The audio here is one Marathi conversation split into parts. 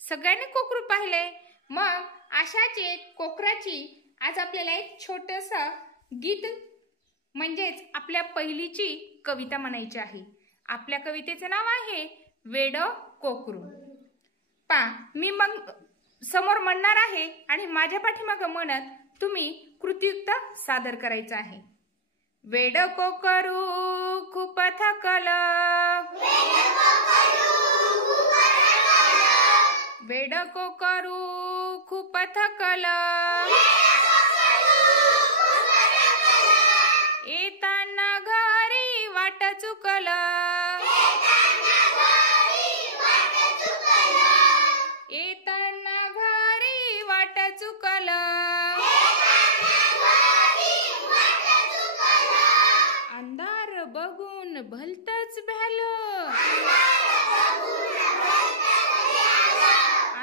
सगळ्यांनी कोकरू पाहिले। मग अशाच एक कोकराची आज आपल्याला एक छोटंसं गीत म्हणजेच आपल्या पहिलीची कविता म्हणायची आहे। आपल्या कवितेचे नाव आहे वेड कोकरू। मी मग समोर म्हणणार आहे आणि माझ्या पाठीमागे म्हणत तुम्ही कृतीयुक्त सादर करायचं आहे। वेड कोकरू खूप थकलं, वेड कोकरू खूप थकलं, येताना घरी वाट चुकलं, येताना घरी वाट चुकलं, अंधार बघून भलतच भ्यालं,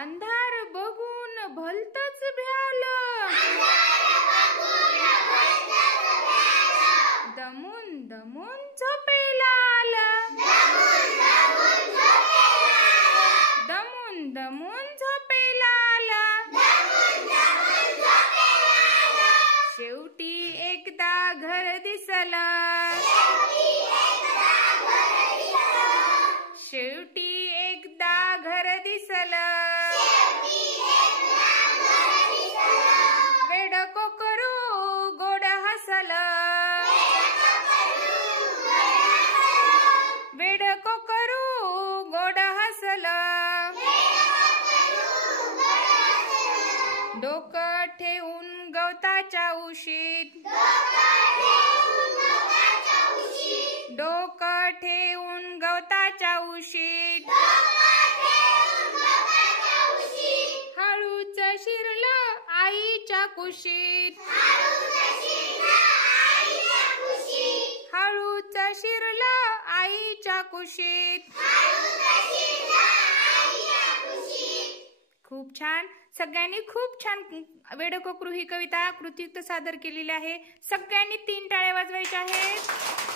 अंधार बघून भलतच भ्यालं, दमून दमून झोपेला आलं, दमून दमून झोपेला आलं, शेवटी एकदा घर दिसलं, शेवटी एकदा घर दिसलं, वेड कोकरू गोड हसलं, वेड कोकरू गोड हसलं, डोकं ठेवून गवताच्या उशीत, डोकं ठेवून गवताच्या उशीत, हळूच शिरलं आईच्या कुशीत, हळूच शिरलं आईच्या कुशीत। खूप छान, सगळ्यांनी खूप छान वेड कोकरू ही कविता कृतीयुक्त सादर केलेली आहे। सगळ्यांनी 3 टाळ्या वाजवायच्या आहेत।